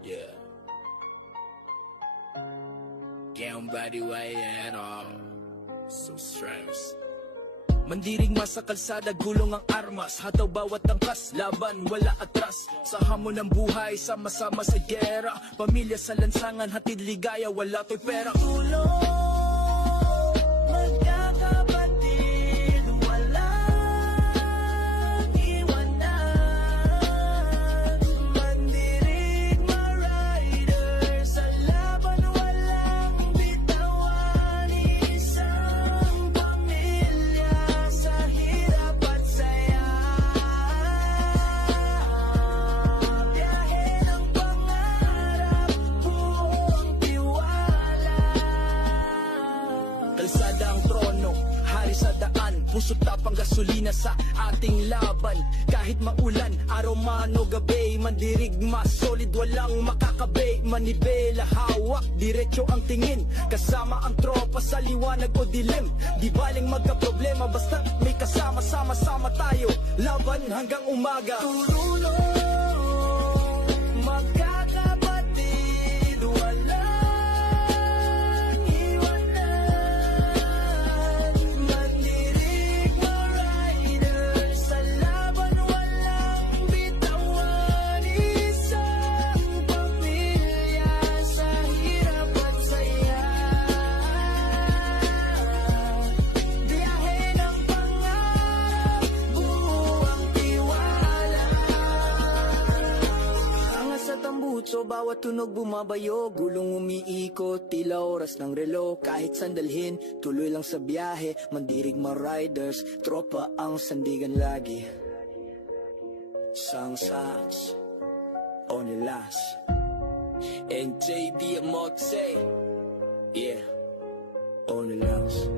Yeah. Can't body way and all. So strange. Mandirigma sa kalsada, gulong ang armas. Hataw bawat angkas, laban, wala atras. Sa hamon ng buhay, sama-sama sa gera. Pamilya sa lansangan, hatid ligaya, wala to'y pera. Tulong, magkakapatid, walang iwanan. Mandirigma rider, sa laban walang bitawan. Isang pamilya sa hirap at saya. Biyahe ng pangarap, buong tiwala. Kalsada ang trono, hari sa daan, puso tapang gasolina sa ating laban. Kahit maulan, araw man o gabi, mandirigma solid, walang makakabay. Manibela, hawak, diretso ang tingin, kasama ang tropa sa liwanag o dilim. Di baling magka-problema, basta may kasama, sama-sama tayo, laban hanggang umaga. Tululong, magkakapatid, walang iwanan. Mandirigma rider, sa laban walang bitawan. Isang pamilya sa hirap at saya. Biyahe ng pangarap, buwang tiwala. Angas sa tambuso, bawat tunog bumabayo. Gulong umiikot, tila oras ng relo. Kahit sandalhin, tuloy lang sa biyahe. Mandirigma riders, tropa ang sandigan lagi. Sang Sax, only last. And JD Amote, yeah, only last.